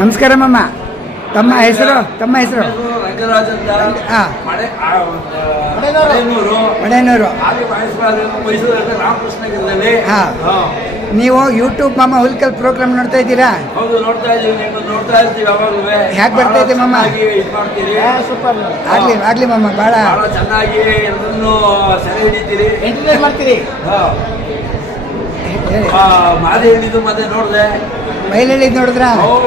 ನಮಸ್ಕಾರ ಮಮ್ಮ. ತಮ್ಮ ಹೆಸರು ರಂಗರಾಜ್ ಅಂತ. ಹಾಂ, ಮಡೆನೂರು. ಮೈಸೂರಲ್ಲಿ ರಾಮಕೃಷ್ಣ ಗಿರಿಯಲ್ಲಿ. ಹಾಂ, ನೀವು ಯೂಟ್ಯೂಬ್ ಮಮ್ಮ ಹುಲ್ಕಲ್ ಪ್ರೋಗ್ರಾಮ್ ನೋಡ್ತಾ ಇದ್ದೀರಾ? ಹೌದು, ನೋಡ್ತಾ ಇದ್ದೀವಿ. ನೀವು ನೋಡ್ತಾ ಇರ್ತೀವಿ ಯಾವಾಗಲೂ. ಹ್ಯಾಕ್ ಬರ್ತಾ ಇದೆ ಮಮ್ಮ? ಇದು ಮಾಡ್ತೀರಿ. ಸೂಪರ್. ಆಗ್ಲಿ ಮಮ್ಮ. ಭಾಳ ಚೆನ್ನಾಗಿ ಎಲ್ಲರನ್ನೂ ಸೆರೆ ಹಿಡಿತೀರಿ, ಎಂಟರ್ಟೈನ್ ಮಾಡ್ತೀರಿ. ಮಾದೆ ಹೇಳಿದ್ದು ಮತ್ತೆ ನೋಡಿದೆ. ಬಯಲಹಳ್ಳಿ ನೋಡಿದ್ರ?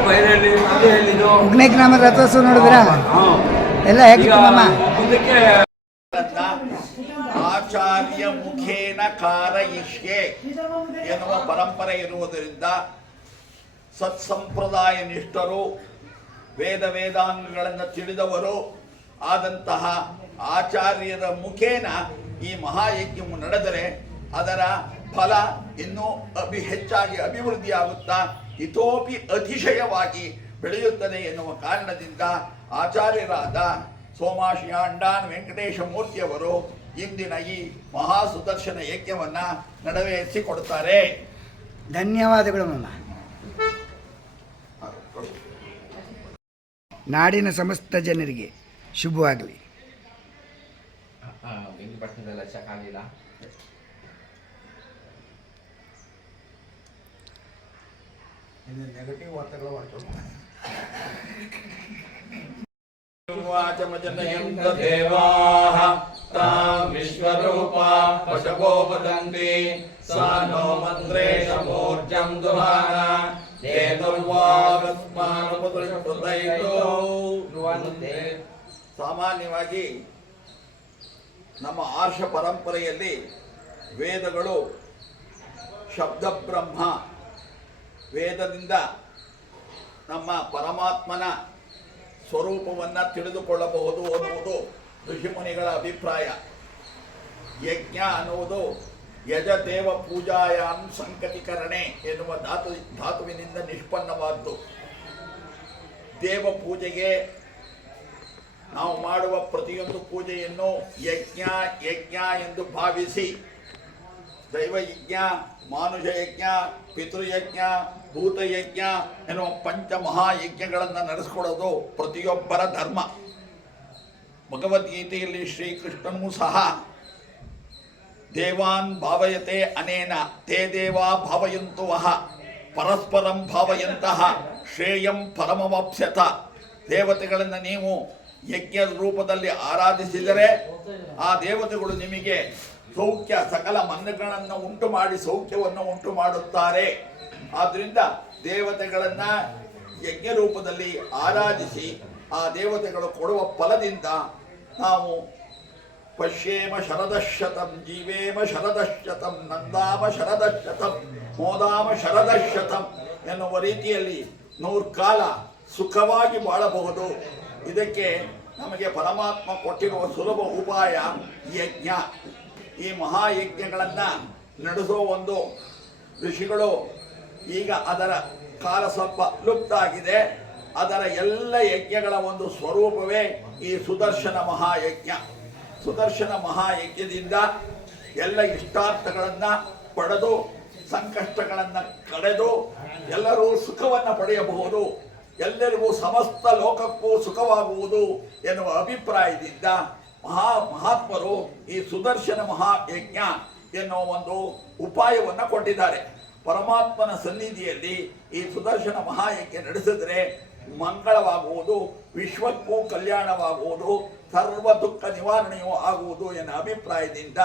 ಬಯಲಹಳ್ಳಿ ಮಾದೆ ಹೇಳಿದ್ದು. ಉಗ್ನೆ ಗ್ರಾಮ ರಥೋತ್ಸವ ನೋಡಿದ್ರ? ಎಲ್ಲ ಹೇಗಿತ್ತು ಮಮ್ಮ? ಮುಂದಕ್ಕೆ ಆಚಾರ್ಯ ಮುಖೇನ ಕಾರಯಿಷ್ಯೆ ಎನ್ನುವ ಪರಂಪರೆ ಇರುವುದರಿಂದ ಸತ್ಸಂಪ್ರದಾಯ ನಿಷ್ಠರು, ವೇದಾಂಗಗಳನ್ನು ತಿಳಿದವರು ಆದಂತಹ ಆಚಾರ್ಯರ ಮುಖೇನ ಈ ಮಹಾಯಜ್ಞವು ನಡೆದರೆ ಅದರ ಫಲ ಇನ್ನೂ ಹೆಚ್ಚಾಗಿ ಅಭಿವೃದ್ಧಿಯಾಗುತ್ತಾ ಇತೋಪಿ ಅತಿಶಯವಾಗಿ ಬೆಳೆಯುತ್ತದೆ ಎನ್ನುವ ಕಾರಣದಿಂದ ಆಚಾರ್ಯರಾದ ಸೋಮಾಶಿಯಾಂಡಾನ್ ವೆಂಕಟೇಶ ಮೂರ್ತಿಯವರು ಇಂದಿನ ಈ ಮಹಾ ಸುದರ್ಶನ ಯಜ್ಞವನ್ನು ನೆರವೇರಿಸಿಕೊಡುತ್ತಾರೆ. ಧನ್ಯವಾದಗಳು ಮಮ್ಮ. ನಾಡಿನ ಸಮಸ್ತ ಜನರಿಗೆ ಶುಭವಾಗಲಿ. ನೆಗೆಟಿವ್ ವಾರ್ತೆಗಳು ದೇವಾಃ ತಾಂ ವಿಶ್ವರೂಪಾ ಪಶವೋ ವದಂತಿ ಸಾ ನೋ ಮಂತ್ರೇಶ ಮೂರ್ಜಂ ದುಹಾನ ಸಾಮಾನ್ಯವಾಗಿ ನಮ್ಮ ಆರ್ಷ ಪರಂಪರೆಯಲ್ಲಿ ವೇದಗಳು ಶಬ್ದ ಬ್ರಹ್ಮ, ವೇದದಿಂದ ನಮ್ಮ ಪರಮಾತ್ಮನ ಸ್ವರೂಪವನ್ನು ತಿಳಿದುಕೊಳ್ಳಬಹುದು ಅನ್ನುವುದು ಋಷಿಮುನಿಗಳ ಅಭಿಪ್ರಾಯ. ಯಜ್ಞ ಅನ್ನುವುದು ಯಜದೇವ ಪೂಜಾಯಾಮ್ ಸಂಕಟಿಕರಣೆ ಎನ್ನುವ ಧಾತುವಿನಿಂದ ನಿಷ್ಪನ್ನವಾದ್ದು. ದೇವ ಪೂಜೆಗೆ ನಾವು ಮಾಡುವ ಪ್ರತಿಯೊಂದು ಪೂಜೆಯನ್ನು ಯಜ್ಞ ಎಂದು ಭಾವಿಸಿ ದೈವಯಜ್ಞ, ಮಾನುಷ ಯಜ್ಞ, ಪಿತೃಯಜ್ಞ, ಭೂತಯಜ್ಞ ಎನ್ನುವ ಪಂಚಮಹಾಯಜ್ಞಗಳನ್ನು ನಡೆಸಿಕೊಡೋದು ಪ್ರತಿಯೊಬ್ಬರ ಧರ್ಮ. ಭಗವದ್ಗೀತೆಯಲ್ಲಿ ಶ್ರೀಕೃಷ್ಣನೂ ಸಹ ದೇವಾನ್ ಭಾವಯತೆ ಅನೇನ ತೇ ದೇವಾ ಭಾವಯಂತು ವಹ ಪರಸ್ಪರಂ ಭಾವಯಂತಹ ಶ್ರೇಯಂ ಪರಮವಾಪ್ಸ್ಯತ. ದೇವತೆಗಳನ್ನು ನೀವು ಯಜ್ಞದ ರೂಪದಲ್ಲಿ ಆರಾಧಿಸಿದರೆ ಆ ದೇವತೆಗಳು ನಿಮಗೆ ಸೌಖ್ಯ, ಸಕಲ ಮನ್ನಗಳನ್ನು ಉಂಟು ಮಾಡಿ ಸೌಖ್ಯವನ್ನು ಉಂಟು ಮಾಡುತ್ತಾರೆ. ಆದ್ದರಿಂದ ದೇವತೆಗಳನ್ನು ಯಜ್ಞ ರೂಪದಲ್ಲಿ ಆರಾಧಿಸಿ ಆ ದೇವತೆಗಳು ಕೊಡುವ ಫಲದಿಂದ ನಾವು ಪಶ್ಯೇಮ ಶರದಶತಂ, ಜೀವೇಮ ಶರದಶತಂ, ನಂದಾಮ ಶರದಶತಂ, ಮೋದಾಮ ಶರದಶತಂ ಎನ್ನುವ ರೀತಿಯಲ್ಲಿ 100 ಕಾಲ ಸುಖವಾಗಿ ಬಾಳಬಹುದು. ಇದಕ್ಕೆ ನಮಗೆ ಪರಮಾತ್ಮ ಕೊಟ್ಟಿರುವ ಸುಲಭ ಉಪಾಯ ಯಜ್ಞ. ಈ ಮಹಾಯಜ್ಞಗಳನ್ನು ನಡೆಸೋ ಒಂದು ಋಷಿಗಳು ಈಗ ಅದರ ಕಾಲ ಸ್ವಲ್ಪ ಲುಪ್ತ ಆಗಿದೆ. ಅದರ ಎಲ್ಲ ಯಜ್ಞಗಳ ಒಂದು ಸ್ವರೂಪವೇ ಈ ಸುದರ್ಶನ ಮಹಾಯಜ್ಞ. ಸುದರ್ಶನ ಮಹಾಯಜ್ಞದಿಂದ ಎಲ್ಲ ಇಷ್ಟಾರ್ಥಗಳನ್ನು ಪಡೆದು ಸಂಕಷ್ಟಗಳನ್ನು ಕಳೆದು ಎಲ್ಲರೂ ಸುಖವನ್ನು ಪಡೆಯಬಹುದು, ಎಲ್ಲರಿಗೂ ಸಮಸ್ತ ಲೋಕಕ್ಕೂ ಸುಖವಾಗುವುದು ಎನ್ನುವ ಅಭಿಪ್ರಾಯದಿಂದ ಮಹಾತ್ಮರು ಈ ಸುದರ್ಶನ ಮಹಾಯಜ್ಞ ಎನ್ನುವ ಒಂದು ಉಪಾಯವನ್ನು ಕೊಟ್ಟಿದ್ದಾರೆ. ಪರಮಾತ್ಮನ ಸನ್ನಿಧಿಯಲ್ಲಿ ಈ ಸುದರ್ಶನ ಮಹಾಯಜ್ಞ ನಡೆಸಿದರೆ ಮಂಗಳವಾಗುವುದು, ವಿಶ್ವಕ್ಕೂ ಕಲ್ಯಾಣವಾಗುವುದು, ಸರ್ವ ದುಃಖ ನಿವಾರಣೆಯೂ ಆಗುವುದು ಎನ್ನುವ ಅಭಿಪ್ರಾಯದಿಂದ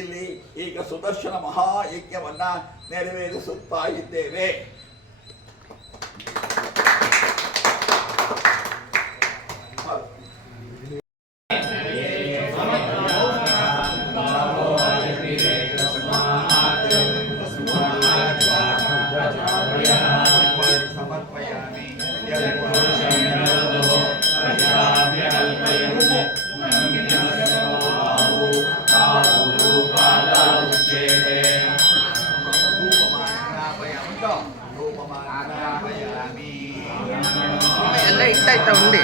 ಇಲ್ಲಿ ಈಗ ಸುದರ್ಶನ ಮಹಾಯಜ್ಞವನ್ನು ನೆರವೇರಿಸುತ್ತಾ ಇದ್ದೇವೆ. ಎಲ್ಲ ಇಟ್ಟಾಯ್ತಾ ಉಂಡೆ?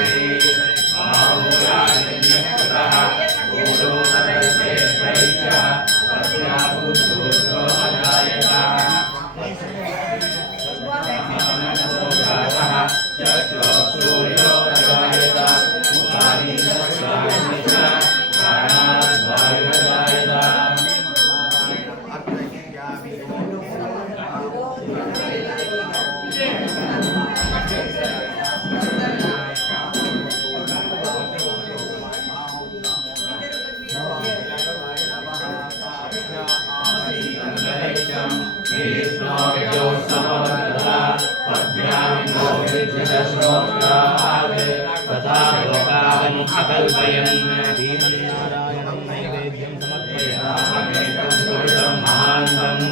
अकल्पयन् श्रीमन्नारायणं नैवेद्यं समर्पयामि पुरुषं महान्तम्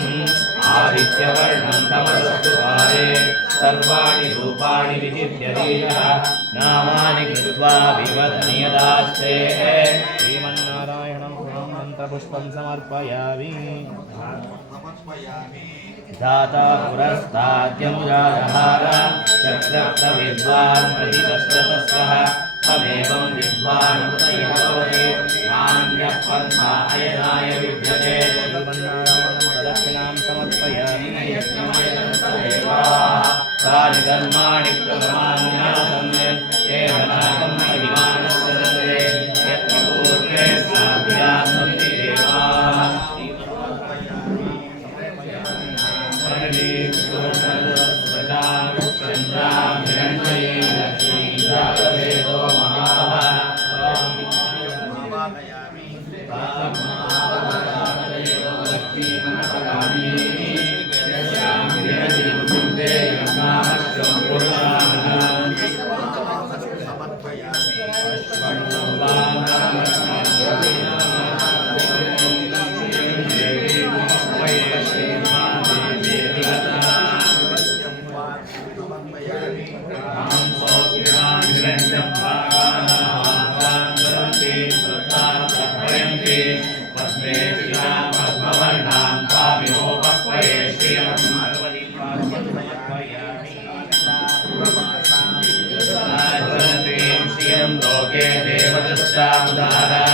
आदित्यवर्णं तमसस्तु पारे सर्वाणि रूपाणि विचित्यधीयः नामानि कृत्वा विवदनीयदास्ते श्रीमन्नारायणं मन्त्रपुष्पं समर्पयामि दाता पुरस्ताद्यमुदारहार चक्रप्रविद्वान् प्रतिदशतस्रः तमेवं विद्वान् प्रयतोरे नान्यः पन्था अयनाय विद्यते श्रीमन्नारायणं प्रदक्षिणां समर्पयामि तानि कर्माणि प्रमाण्यासन् एव नाकं परिमाणस्य सर्वे यत्र पूर्वे साध्याः सन्ति देवाः लोके देवदस्तामुदारा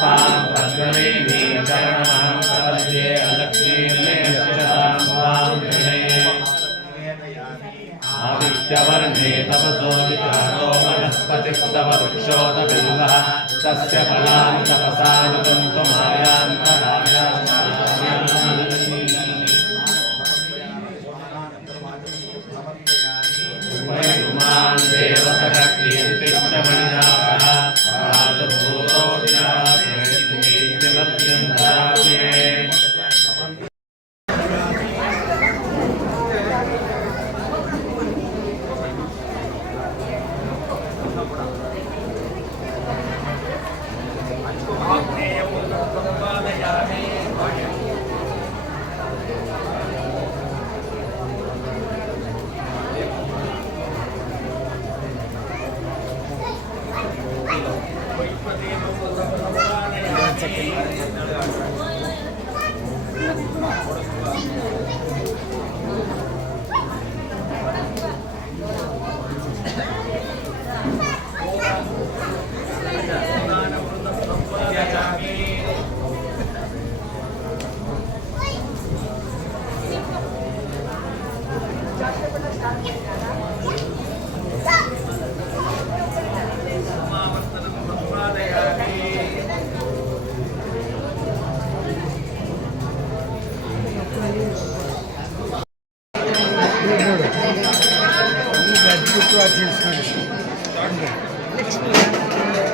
तां पद्मदेवी शरणं प्रपद्ये अलक्ष्मीर्मेश्वरां स्वां आदित्यवर्णे तपसो विचारो वनस्पतिस्तववृक्षोतबिल्वः तस्य फलानि तपसानुतं त्वमायान्तराय वैकुमान् देवसखकीर्तिश्चमणिनाथः राजभूतो विराजयन्तीत्यलभ्यन्तामे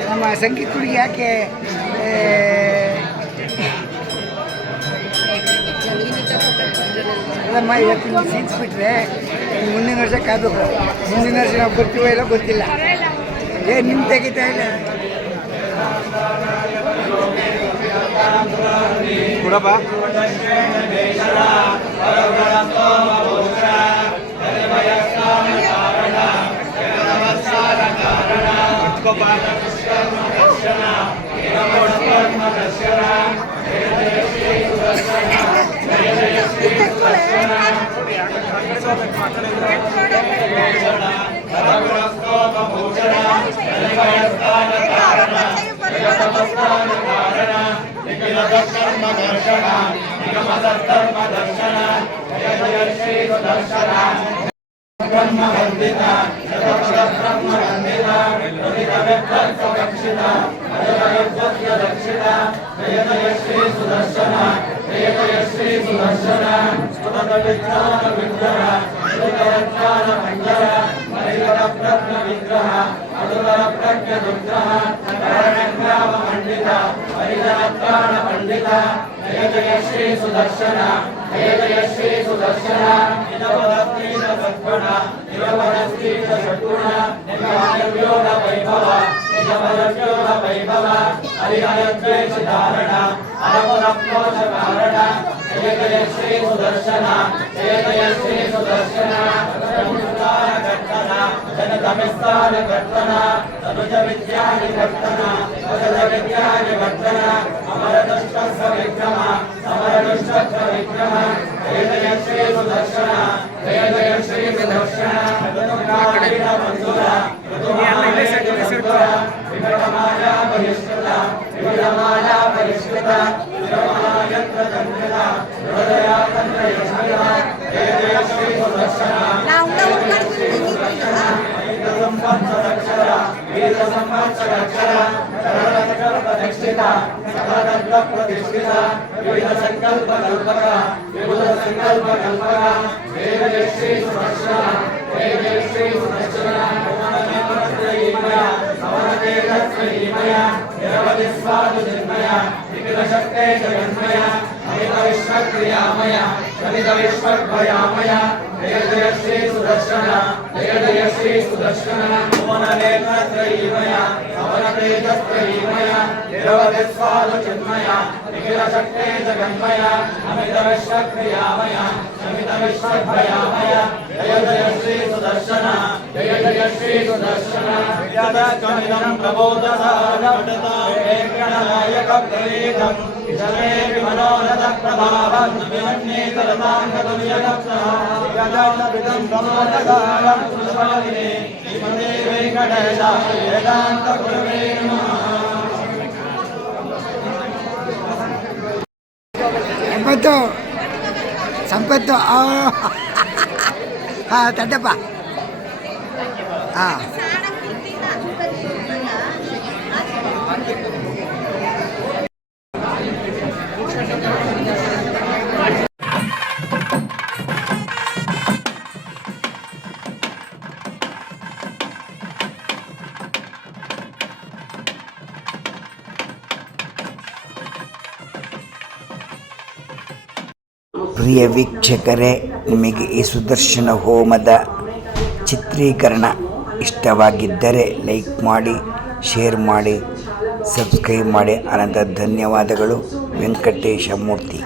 ನಮ್ಮ ಸಂಗೀತಗಳಿಗೆ ಯಾಕೆ ಅಲ್ಲಮ್ಮ ಇವತ್ತಿನ ಸೀಟ್ಸ್ ಬಿಟ್ಟರೆ ಮುಂದಿನ ವರ್ಷ ಕಾದಬೇಕು. ಮುಂದಿನ ವರ್ಷ ನಾವು ಬರ್ತೀವೋ ಇಲ್ಲ ಗೊತ್ತಿಲ್ಲ. ನಿಮ್ಮ ತೆಗಿತಾ ಇಲ್ಲ ಕೊಡಪ್ಪ. ಬ್ರಹ್ಮವಂದಿತ ಸಂಪತ್ತು ಹಾಂ ತಡ್ಡಪ್ಪ ಹಾಂ ಪ್ರಿಯ ವೀಕ್ಷಕರೇ, ನಿಮಗೆ ಈ ಸುದರ್ಶನ ಹೋಮದ ಚಿತ್ರೀಕರಣ ಇಷ್ಟವಾಗಿದ್ದರೆ ಲೈಕ್ ಮಾಡಿ, ಶೇರ್ ಮಾಡಿ, ಸಬ್ಸ್ಕ್ರೈಬ್ ಮಾಡಿ. ಅನಂತ ಧನ್ಯವಾದಗಳು. ವೆಂಕಟೇಶ ಮೂರ್ತಿ.